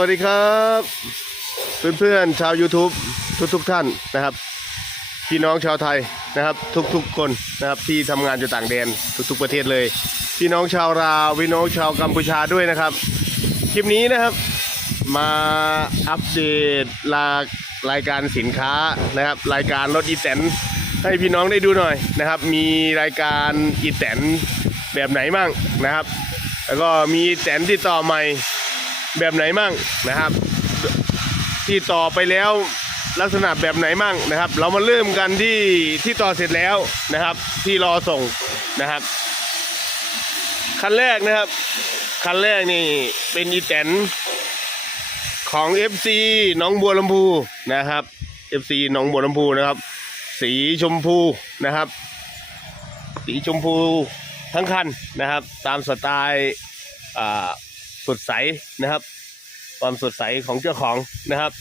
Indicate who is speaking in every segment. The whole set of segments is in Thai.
Speaker 1: วัสดีครับเพื่อนๆชาว YouTube ทุกๆท่านนะครับ พี่น้องชาวไทยนะครับ ทุกๆคนนะครับที่ทำงานอยู่ต่างแดนทุกๆประเทศเลย พี่น้องชาวลาวพี่น้องชาวกัมพูชาด้วยนะครับ คลิปนี้นะครับ มาอัปเดตรารายการสินค้านะครับ รายการรถอีแตนให้พี่น้องได้ดูหน่อยนะครับ มีรายการอีแตนแบบไหนมั่งนะครับ แล้วก็มีอีแตนที่ต่อใหม่ แบบไหนมั่งนะครับ ที่ต่อไปแล้วลักษณะแบบไหนมั่งนะครับ เรามาเริ่มกันที่ที่ต่อเสร็จแล้วนะครับ ที่รอส่งนะครับ คันแรกนะครับ คันแรกนี่เป็นอีแตนของ FC น้องบัวลำพูนะครับ FC หนองบัวลำพูนะครับ สีชมพูนะครับ สีชมพูทั้งคันนะครับ ตามสไตล์อ่า สดใสนะครับ ความสดใสของเจ้าของนะครับ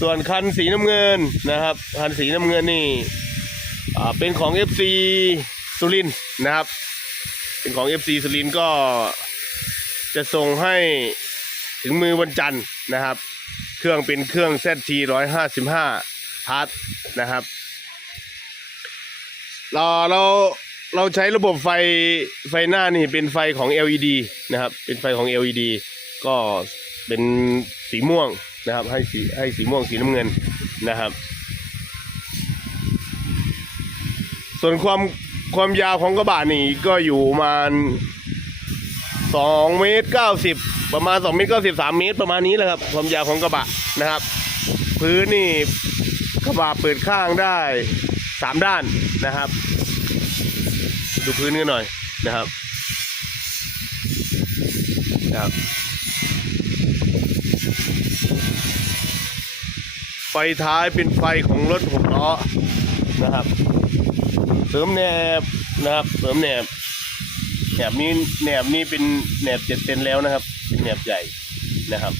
Speaker 1: ส่วนคันสีน้ำเงินนะครับ คันสีน้ำเงินนี่เป็นของ FC สุรินนะครับ เป็นของ FC สุรินก็จะส่งให้ถึงมือวันจันทร์นะครับ เครื่องเป็นเครื่อง ZT 155พาร์ทนะครับเราเรา เราใช้ระบบไฟไฟหน้านี่เป็นไฟของ LED นะครับ เป็นไฟของ LED ก็เป็นสีม่วงนะครับ ให้สีให้สีม่วงสีน้ำเงินนะครับ ส่วนความความยาวของกระบะนี่ก็อยู่ประมาณสองเมตรเก้าสิบประมาณสองเมตรเก้าสิบสามเมตรประมาณนี้แหละครับ ความยาวของกระบะนะครับ พื้นนี่กระบะเปิดข้างได้สามด้านนะครับ ดูพื้นกันหน่อยนะครับนะครับ ไฟท้ายเป็นไฟของรถหกล้อนะครับ เสริมแหนบนะครับเสริมแหนบแหนบนี้แหนบนี้เป็นแหนบเจ็ดเซนแล้วนะครับ เป็นแหนบใหญ่นะครับ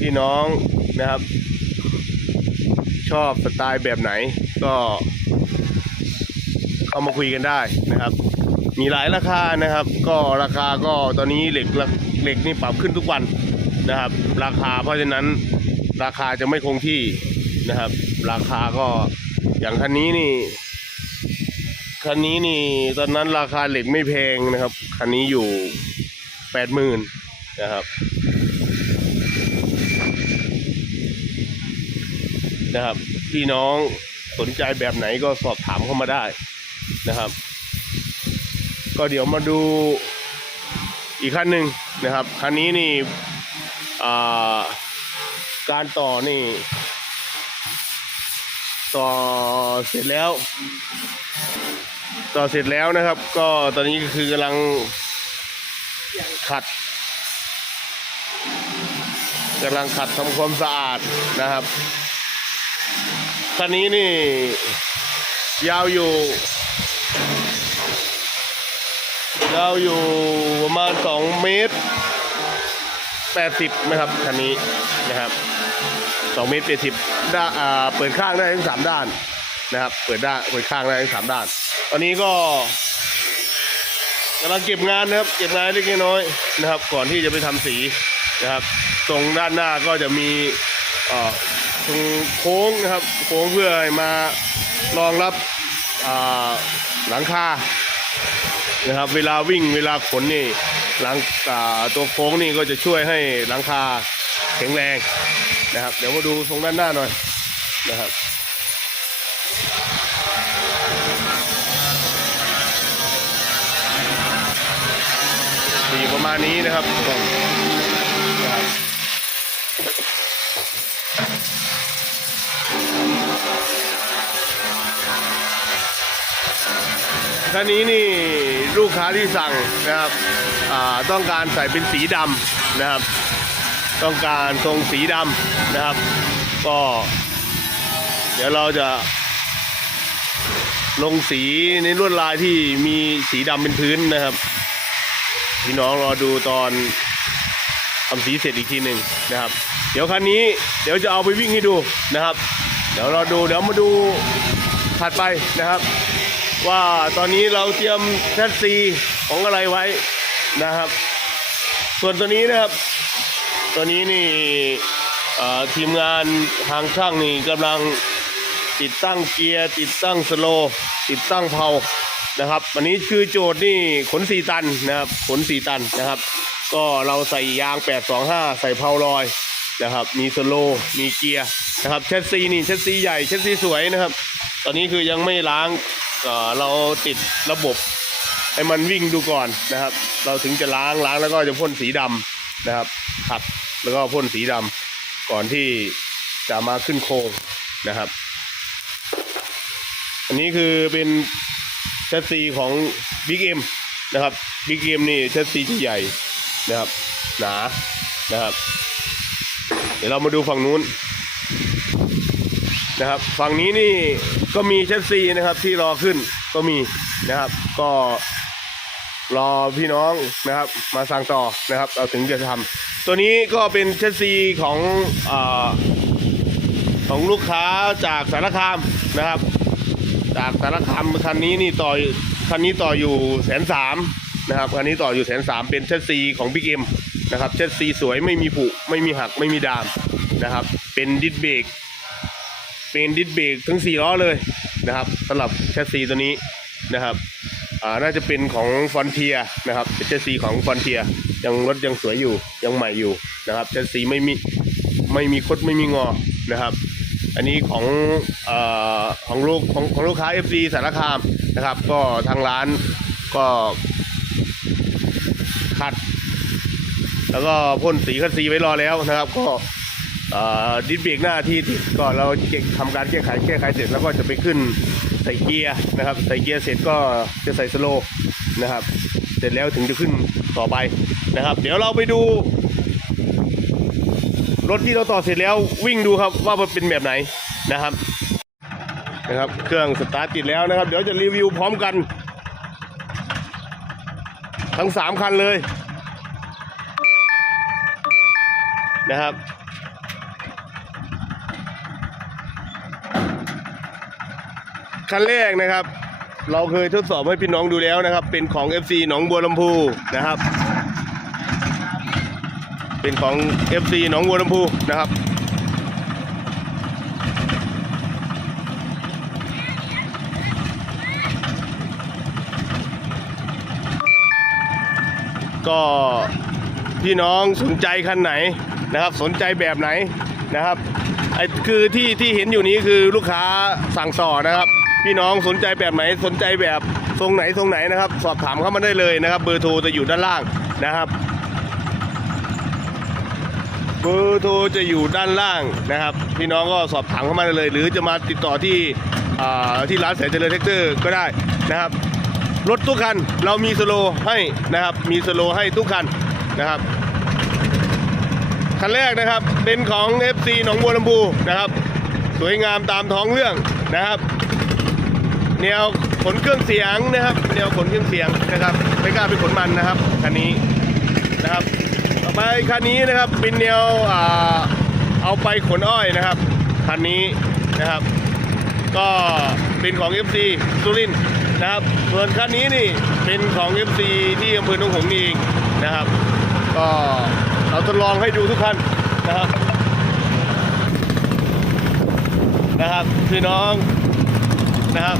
Speaker 1: พี่น้องนะครับ ชอบสไตล์แบบไหน ก็เข้ามาคุยกันได้นะครับ มีหลายราคานะครับ ก็ราคาก็ตอนนี้เหล็กเหล็กนี่ปรับขึ้นทุกวันนะครับ ราคาเพราะฉะนั้นราคาจะไม่คงที่นะครับ ราคาก็อย่างคันนี้นี่คันนี้นี่ตอนนั้นราคาเหล็กไม่แพงนะครับคันนี้อยู่แปดหมื่นนะครับนะครับพี่น้อง สนใจแบบไหนก็สอบถามเข้ามาได้นะครับ ก็เดี๋ยวมาดูอีกขั้นหนึ่งนะครับคันนี้นี่าการต่อนี่ ต่อเสร็จแล้ว ต่อเสร็จแล้วนะครับ ก็ตอนนี้ก็คือกำลังขัดกำลังขัดทำความสะอาดนะครับ คันนี้นี่ ยาวอยู่ ยาวอยู่ประมาณสองเมตรแปดสิบนะครับคันนี้นะครับสองเมตรแปดสิบด้านอ่าเปิดข้างได้ทั้งสามด้านนะครับ เปิดด้านเปิดข้างได้ทั้งสามด้าน ตอนนี้ก็กำลังเก็บงานนะครับ เก็บงานเล็กน้อยนะครับ ก่อนที่จะไปทำสีนะครับ ตรงด้านหน้าก็จะมี เอ่อตรงโค้งนะครับโค้งเพื่อมารองรับหลังคานะครับเวลาวิ่งเวลาขนนี่หลังตัวโค้งนี่ก็จะช่วยให้หลังคาแข็งแรงนะครับ เดี๋ยวมาดูตรงด้านหน้าหน่อยนะครับจะอยู่ประมาณนี้นะครับ ท่านนี้นี่ลูกค้าที่สั่งนะครับต้องการใส่เป็นสีดำนะครับ ต้องการทรงสีดำนะครับ ก็ เดี๋ยวเราจะลงสีในลวดลายที่มีสีดำเป็นพื้นนะครับ พี่น้องรอดูตอนทำสีเสร็จอีกทีหนึ่งนะครับ เดี๋ยวคันนี้เดี๋ยวจะเอาไปวิ่งให้ดูนะครับ เดี๋ยวราดูเดี๋ยวมาดูถัดไปนะครับ ว่าตอนนี้เราเตรียมแท็ซีของอะไรไว้นะครับ ส่วนตัวนี้นะครับ ตัวนี้นี่ทีมงานทางช่างนี่กำลังติดตั้งเกียร์ติดตั้งสโลติดตั้งเพลานะครับอันนี้คือโจทย์นี่ขนสี่ตันนะครับขนสี่ตันนะครับ ก็เราใส่ยาง 825 ใส่เพลาลอยนะครับมีสโลว์มีเกียร์นะครับเชสซีนี่เชสซีใหญ่เชสซีสวยนะครับ ตอนนี้คือยังไม่ล้าง เราติดระบบให้มันวิ่งดูก่อนนะครับ เราถึงจะล้างล้างแล้วก็จะพ่นสีดำนะครับขัดแล้วก็พ่นสีดำก่อนที่จะมาขึ้นโครงนะครับ อันนี้คือเป็นแชสซีของ Big M นะครับ Big M นี่แชสซีที่ใหญ่นะครับ หนานะครับ เดี๋ยวเรามาดูฝั่งนู้นนะครับ ฝั่งนี้นี่ ก็มีแชสซีนะครับที่รอขึ้นก็มีนะครับ ก็รอพี่น้องนะครับ มาสั่งต่อนะครับ เราถึงจะทำตัวนี้ก็เป็นแชสซีของอของลูกค้าจากสารคามนะครับ จากสารคามคันนี้นี่ต่อคันนี้ต่ออยู่แสนสามนะครับคันนี้ต่ออยู่แสนสามเป็นเชสซีของบิ๊กเอ็มนะครับเชสซีสวยไม่มีผุไม่มีหักไม่มีดามนะครับ เป็นดิสเบรก เป็นดิสเบรกทั้งสี่ล้อเลยนะครับสำหรับเชสซีตัวนี้นะครับน่าจะเป็นของฟอนเทียนะครับเป็นเชสซีของฟอนเทียยังรถยังสวยอยู่ยังใหม่อยู่นะครับเชสซีไม่มีไม่มีคดไม่มีงอนะครับ อันนี้ของอของลูกของของลูกค้า FC สารคามนะครับ ก็ทางร้านก็ขัด แล้วก็พ่นสีคัดสีไว้รอแล้วนะครับ ก็ ดิสเบรกหน้าที่ติดก็เราทำการแก้ไขแก้ไขเสร็จแล้วก็จะไปขึ้นใส่เกียร์นะครับ ใส่เกียร์เสร็จก็จะใส่สโลว์นะครับ เสร็จแล้วถึงจะขึ้นต่อไปนะครับ เดี๋ยวเราไปดู รถที่เราต่อเสร็จแล้ววิ่งดูครับว่ามันเป็นแบบไหนนะครับนะครับ เครื่องสตาร์ทติดแล้วนะครับ เดี๋ยวจะรีวิวพร้อมกัน ทั้งสามคันเลยนะครับ คันแรกนะครับ เราเคยทดสอบให้พี่น้องดูแล้วนะครับ เป็นของ FC หนองบัวลำพูนะครับ เป็นของ FC หนองบัวลำพูนะครับก็พี่น้องสนใจคันไหนนะครับ สนใจแบบไหนนะครับไอ้คือที่ที่เห็นอยู่นี้คือลูกค้าสั่งต่อนะครับ พี่น้องสนใจแบบไหนสนใจแบบทรงไหนทรงไหนนะครับ สอบถามเข้ามาได้เลยนะครับ เบอร์โทรจะอยู่ด้านล่างนะครับ เบอร์โทรจะอยู่ด้านล่างนะครับ พี่น้องก็สอบถามเข้ามาได้เลย หรือจะมาติดต่อที่ที่ร้านแสนเจริญแท็กเตอร์ก็ได้นะครับรถทุกคันเรามีสโลให้นะครับมีสโลให้ทุกคันนะครับคันแรกนะครับเป็นของ FC หนองบัวลำพูนะครับ สวยงามตามท้องเรื่องนะครับ แนวขนเครื่องเสียงนะครับแนวขนเครื่องเสียงนะครับไม่กล้าไปขนมันนะครับคันนี้นะครับต่อไปคันนี้นะครับเป็นแนวอ่าเอาไปขนอ้อยนะครับคันนี้นะครับ ก็เป็นของ FC สุรินนะครับส่วนคันนี้นี่เป็นของ FC ที่อำเภอหนองหงส์นี่เองนะครับ ก็เราทดลองให้ดูทุกคันนะครับนะครับพี่น้องนะครับ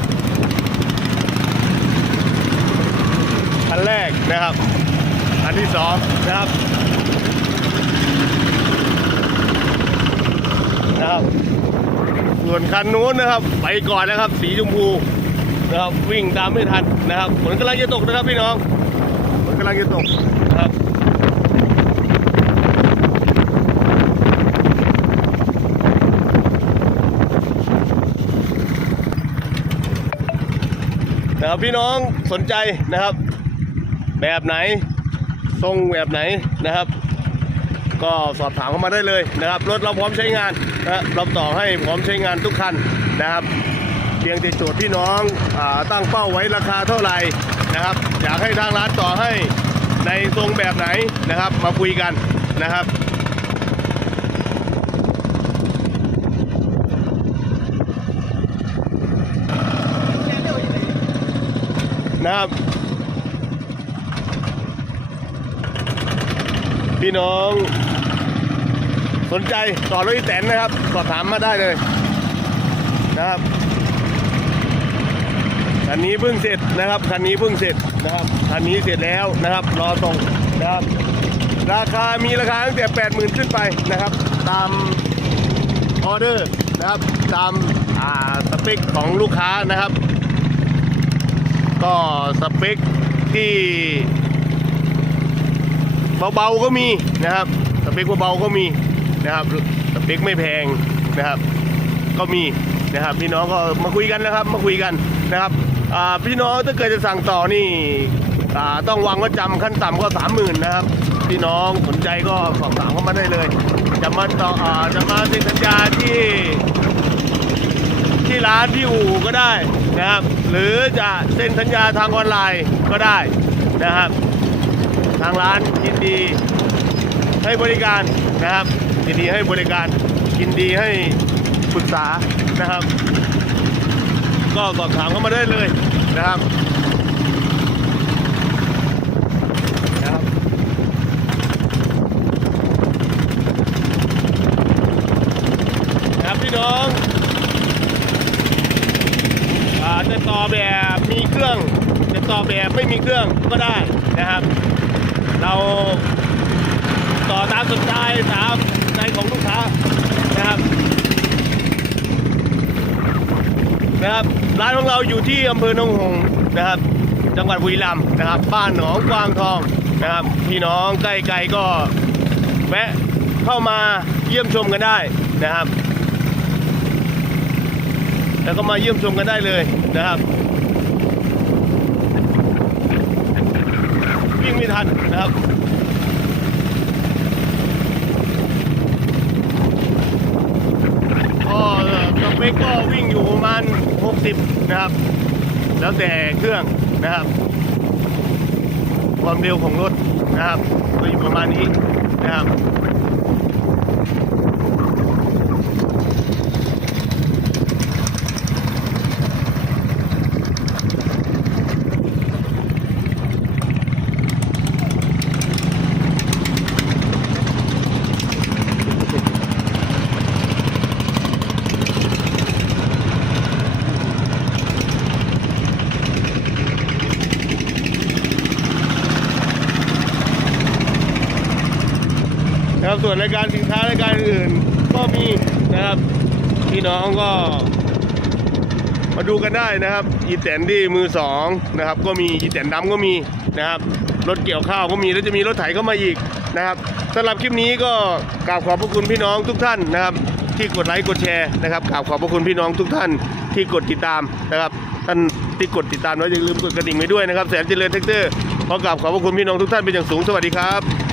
Speaker 1: คันแรกนะครับ อันที่สองนะครับนะครับ ส่วนคันนู้นนะครับ ไปก่อนแล้วครับ สีชมพูนะครับวิ่งตามไม่ทันนะครับฝนกำลังจะตกนะครับพี่น้องฝนกำลังจะตกนะครับนะครับพี่น้องสนใจนะครับ แบบไหน ทรงแบบไหนนะครับ ก็สอบถามเข้ามาได้เลยนะครับ รถเราพร้อมใช้งานนะเราต่อให้พร้อมใช้งานทุกคันนะครับเพียงแต่โจทย์พี่น้องอตั้งเป้าไว้ราคาเท่าไหร่นะครับ อยากให้ทางร้านต่อให้ในทรงแบบไหนนะครับ มาคุยกันนะครับนะครับ พี่น้อง สนใจต่อรถอีแตนนะครับ สอบถามมาได้เลยนะครับคันนี้เพิ่งเสร็จนะครับคันนี้เพิ่งเสร็จนะครับคันนี้เสร็จแล้วนะครับรอส่งนะครับ ราคามีราคาตั้งแต่80,000ขึ้นไปนะครับ ตามออเดอร์นะครับตามอ่าสเปคของลูกค้านะครับ ก็สเปคที่ เบาๆก็มีนะครับสเปคเบาๆก็มีนะครับสเปคไม่แพงนะครับ ก็มีนะครับพี่น้องก็มาคุยกันนะครับ มาคุยกันนะครับพี่น้องถ้าเกิดจะสั่งต่อนี่ต้องวางว่าจำขั้นต่ำก็สามหมื่นนะครับ พี่น้องสนใจก็สอบถามเข้ามาได้เลย จะมาต่ออจะมาเซ็นสัญญาที่ที่ร้านที่อู่ก็ได้นะครับ หรือจะเซ็นสัญญาทางออนไลน์ก็ได้นะครับ ทางร้านยินดีให้บริการนะครับยินดีให้บริการยินดีให้ปรึกษานะครับ ก็สอบถามเข้ามาได้เลยนะครับนะครับนะครับพี่น้องจะต่อแบบมีเครื่อง จะต่อแบบไม่มีเครื่องก็ได้นะครับ ต่อตามสนใจตามใจของลูกค้านะครับนะครับร้านของเราอยู่ที่อำเภอหนองหงส์นะครับ จังหวัดบุรีรัมย์นะครับ บ้านหนองกวางทองนะครับพี่น้องใกล้ๆก็แวะเข้ามาเยี่ยมชมกันได้นะครับ แล้วก็มาเยี่ยมชมกันได้เลยนะครับ งไม่ทันนะครับก็สเปคก็วิ่งอยู่ประมาณ 60 นะครับ แล้วแต่เครื่องนะครับ ความเร็วของรถนะครับก็อยู่ประมาณนี้นะครับ วนรายการสินค้ารายการอื่นก็มีนะครับพี่น้องก็มาดูกันได้นะครับอีแตนที่มือสองนะครับ ก็มีอีแตนดำก็มีนะครับรถเกี่ยวข้าวก็มีแล้วจะมีรถไถเข้ามาอีกนะครับสำหรับคลิปนี้ก็กราบขอบพระคุณพี่น้องทุกท่านนะครับ ที่กดไลค์กดแชร์นะครับกราบขอบพระคุณพี่น้องทุกท่านที่กดติดตามนะครับท่านที่กดติดตามแล้วอย่าลืมกดกระดิ่งไว้ด้วยนะครับแสนเจริญแท็กเตอร์ขอกราบขอบพระคุณพี่น้องทุกท่านเป็นอย่างสูงสวัสดีครับ